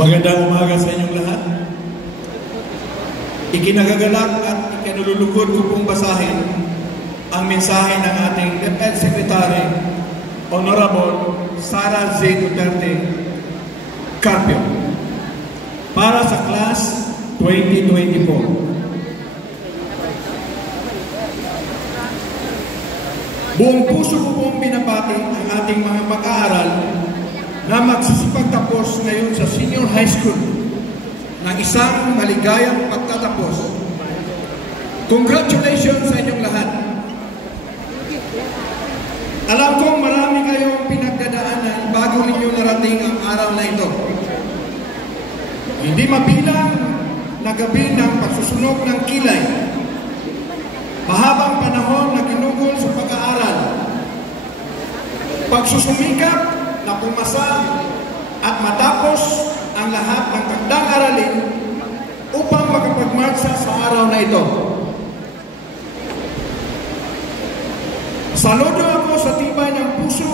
Magandang umaga sa inyong lahat. Ikinagagalak at ikinululugod ko pong basahin ang mensahe ng ating DepEd Secretary, Honorable Sara Z. Duterte Carpio, para sa Class 2024. Buong puso ko pong binabati ang ating mga mag-aaral na magsisipagtapos ngayon sa senior high school ng isang maligayang pagtatapos. Congratulations sa inyong lahat. Alam kong marami kayong pinagdadaanan bago ninyo narating ang araw na ito. Hindi mabilang na gabi ng pagsusunog ng kilay, mahabang panahon na ginugol sa pag-aaral, pagsusumikap na pumasa at matapos ang lahat ng takdang aralin upang makapagmarsa sa araw na ito. Saludo ako sa tibay ng puso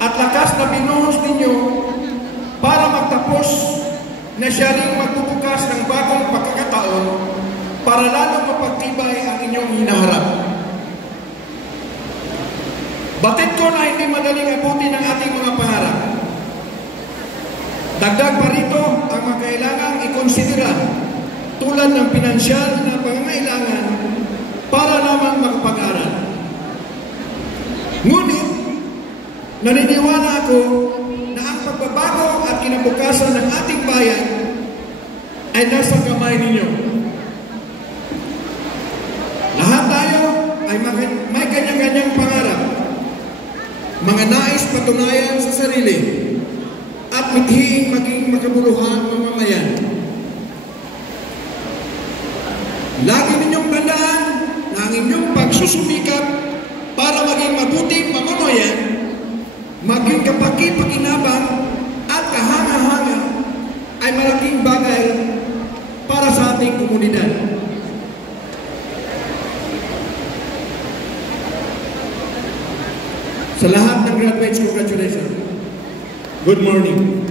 at lakas na binuhos ninyo para magtapos na siya rin magbubukas ng bagong pagkakataon para lalong mapagtibay ang inyong hinaharap. Batid ko na hindi madaling abutin ang ating mga pangarap. Dagdag pa rito ang mga kailangang ikonsidera tulad ng pinansyal na pangangailangan para naman makapag-aral. Ngunit, naniniwala ako na ang pagbabago at kinabukasan ng ating bayan ay nasa kamay ninyo. Lahat tayo ay may kanya-kanyang pangarap, mga nais patunayan sa sarili, at mithiing maging makabuluhan mamamayan. Lagi ninyong tandaan na ang inyong pagsusumikap para maging mabuting mamamayan, maging kapaki-pakinabang at kahanga-hanga ay malaking bagay para sa ating komunidad. Sa lahat ng graduates, congratulations. Good morning.